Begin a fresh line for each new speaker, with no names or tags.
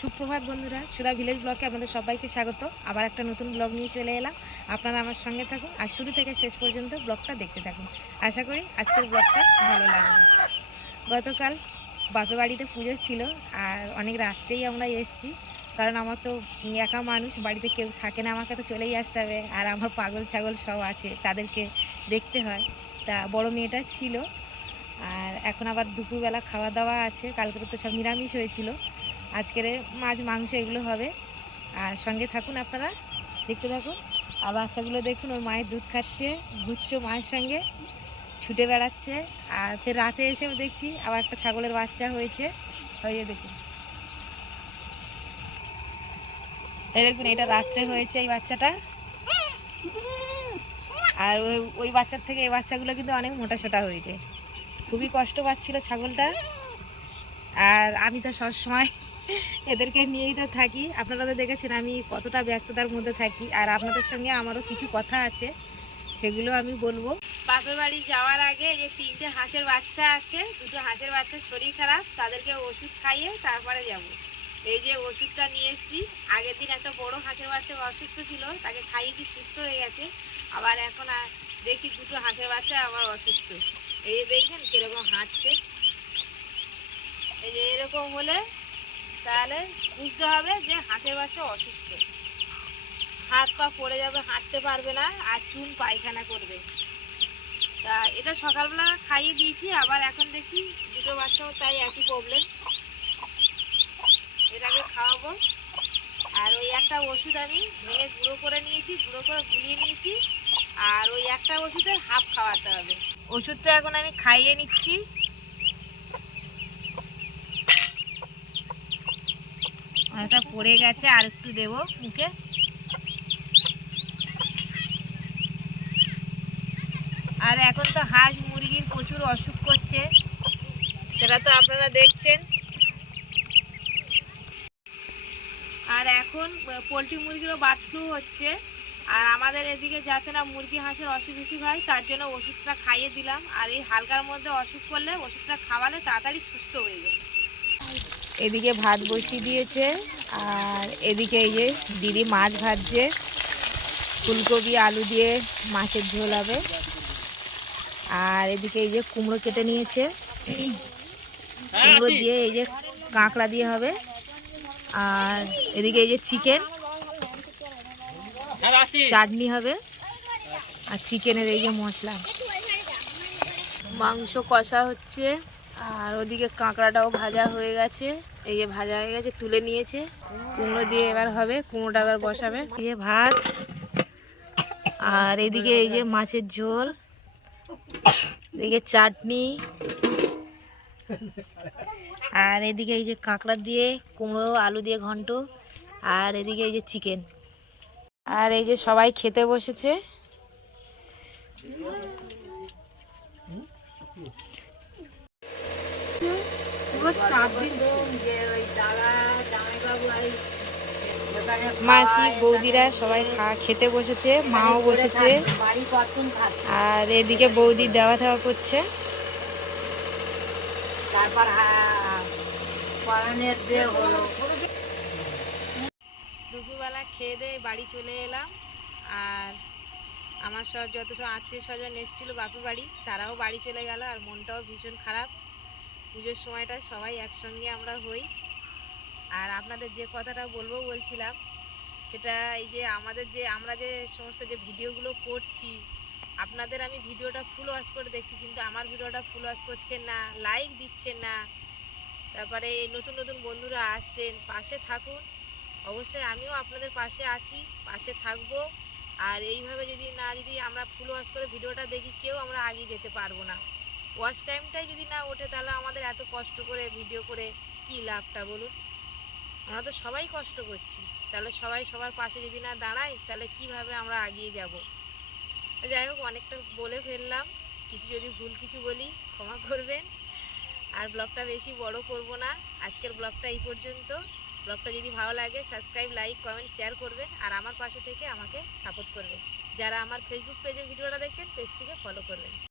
সুপ্রভাত বন্ধুরা, সুধা ভিলেজ ব্লগে আপনাদের সবাইকে স্বাগত। আবার একটা নতুন ব্লগ নিয়ে চলে এলাম। আপনারা আমার সঙ্গে থাকুন আর শুরু থেকে শেষ পর্যন্ত ব্লগটা দেখতে থাকুন। আশা করি আজকের ব্লগটা ভালো লাগবে। গতকাল বাপের বাড়িতে পুজো ছিল আর অনেক রাত্রেই আমরা এসেছি। কারণ আমার তো একা মানুষ, বাড়িতে কেউ থাকে না, আমাকে তো চলেই আসতে হবে। আর আমার পাগল ছাগল সব আছে, তাদেরকে দেখতে হয়। তা বড় মেয়েটা ছিল। আর এখন আবার দুপুরবেলা খাওয়া দাওয়া আছে। কালকে তো সব নিরামিষ হয়েছিল। আজকের মাছ, মাংস এগুলো হবে। আর সঙ্গে থাকুন আপনারা, দেখতে থাকুন। আর বাচ্চাগুলো দেখুন, ওর মায়ের দুধ খাচ্ছে, ঘুরছে মায়ের সঙ্গে, ছুটে বেড়াচ্ছে। আর ফের রাতে এসেও দেখছি আবার একটা ছাগলের বাচ্চা হয়েছে। হয়ে দেখুন। এই দেখুন, এটা রাত্রে হয়েছে এই বাচ্চাটা। আর ওই ওই বাচ্চার থেকে এই বাচ্চাগুলো কিন্তু অনেক মোটা সোটা হয়েছে। খুবই কষ্ট পাচ্ছিল ছাগলটা। আর আমি তো সবসময় এদেরকে নিয়েই তো থাকি। আপনারা তো দেখেছেন আমি কতটা ব্যস্ততার মধ্যে থাকি। আর আপনাদের সঙ্গে আমারও কিছু কথা আছে, সেগুলো আমি বলব। বাপের বাড়ি যাওয়ার আগে যে তিনটে হাঁসের বাচ্চা আছে, দুটো হাঁসের বাচ্চার শরীর খারাপ, তাদেরকে ওষুধ খাইয়ে তারপরে যাব। এই যে ওষুধটা নিয়ে এসেছি, আগের দিন একটা বড় হাঁসের বাচ্চা অসুস্থ ছিল, তাকে খাইয়ে কি সুস্থ হয়ে গেছে। আবার এখন দেখছি দুটো হাঁসের বাচ্চা আমার অসুস্থ। এই যে দেখছেন কীরকম হাঁটছে। এই যে এরকম হলে তাহলে বুঝতে হবে যে হাঁসের বাচ্চা অসুস্থ। হাত পা পড়ে যাবে, হাঁটতে পারবে না আর চুন পায়খানা করবে। তা এটা সকালবেলা খাইয়ে দিয়েছি, আবার এখন দেখছি দুটো বাচ্চাও তাই একই প্রবলেম এটাকে খাওয়াবো। আর ওই একটা ওষুধ আমি ভেঙে গুঁড়ো করে নিয়েছি, গুঁড়ো করে গুলিয়ে নিয়েছি। আর ওই একটা ওষুধের হাফ খাওয়াতে হবে। ওষুধটা এখন আমি খাইয়ে নিচ্ছি। অনেকটা পড়ে গেছে, আর একটু দেবো মুখে। আর এখন তো হাঁস মুরগির প্রচুর অসুখ করছে। সেটা তো আপনারা দেখছেন। আর এখন পোলট্রি মুরগিরও বার্ড ফ্লু হচ্ছে। আর আমাদের এদিকে যাতে না মুরগি, হাঁসের অসুখ বিসুখ হয়, তার জন্য ওষুধটা খাইয়ে দিলাম। আর এই হালকার মধ্যে অসুখ করলে, ওষুধটা খাওয়ালে তাড়াতাড়ি সুস্থ হয়ে যায়। এদিকে ভাত বসিয়ে দিয়েছে আর এদিকে এই যে দিদি মাছ ভাজছে। ফুলকপি আলু দিয়ে মাছের ঝোল হবে। আর এদিকে এই যে কুমড়ো কেটে নিয়েছে। কুমড়ো দিয়ে এই যে কাঁকড়া দিয়ে হবে। আর এদিকে এই যে চিকেন। চাটনি হবে। আর চিকেনের এই যে মশলা। মাংস কষা হচ্ছে। আর ওদিকে কাঁকড়াটাও ভাজা হয়ে গেছে। এই যে ভাজা হয়ে গেছে, তুলে নিয়েছে। কুমড়ো দিয়ে এবার হবে, কুমড়োটা এবার বসাবে। এই যে ভাত। আর এদিকে এই যে মাছের ঝোল। এদিকে চাটনি। আর এদিকে এই যে কাঁকড়া দিয়ে কুমড়ো, আলু দিয়ে ঘন্ট। আর এদিকে এই যে চিকেন। আর এই যে সবাই খেতে বসেছে। মাসি বৌদিরা সবাই খেতে বসেছে মাও বসেছে। আর এদিকে বৌদি দেওয়া দেওয়া করছে।
তারপর
দুপুরবেলা খেয়ে দিয়ে বাড়ি চলে এলাম। আর আমার সব যত সব আত্মীয় স্বজন এসেছিল বাপের বাড়ি তারাও বাড়ি চলে গেল। আর মনটাও ভীষণ খারাপ। পুজোর সময়টা সবাই একসঙ্গে আমরা হই। আর আপনাদের যে কথাটা বলব বলছিলাম, সেটা এই যে আমাদের যে, আমরা যে সমস্ত যে ভিডিওগুলো করছি, আপনাদের আমি ভিডিওটা ফুল ওয়াশ করে দেখছি, কিন্তু আমার ভিডিওটা ফুল ওয়াশ করছেন না লাইক দিচ্ছেন না। তারপরে নতুন নতুন বন্ধুরা আসছেন, পাশে থাকুন। অবশ্যই আমিও আপনাদের পাশে আছি, পাশে থাকব। আর এইভাবে যদি না, যদি আমরা ফুল ওয়াশ করে ভিডিওটা দেখি, কেউ আমরা আগিয়ে যেতে পারব না। ওয়াশ টাইমটাই যদি না ওঠে, তাহলে আমাদের এত কষ্ট করে ভিডিও করে কী লাভটা বলুন? আমরা তো সবাই কষ্ট করছি। তাহলে সবাই সবার পাশে যদি না দাঁড়াই তাহলে কীভাবে আমরা এগিয়ে যাব? যাই হোক, অনেকটা বলে ফেললাম। কিছু যদি ভুল কিছু বলি, ক্ষমা করবেন। আর ব্লগটা বেশি বড় করব না। আজকের ব্লগটা এই পর্যন্ত। ব্লগটা যদি ভালো লাগে সাবস্ক্রাইব লাইক কমেন্ট শেয়ার করবেন। আর আমার পাশে থেকে আমাকে সাপোর্ট করবেন। যারা আমার ফেসবুক পেজে ভিডিওটা দেখছেন পেজটিকে ফলো করবেন।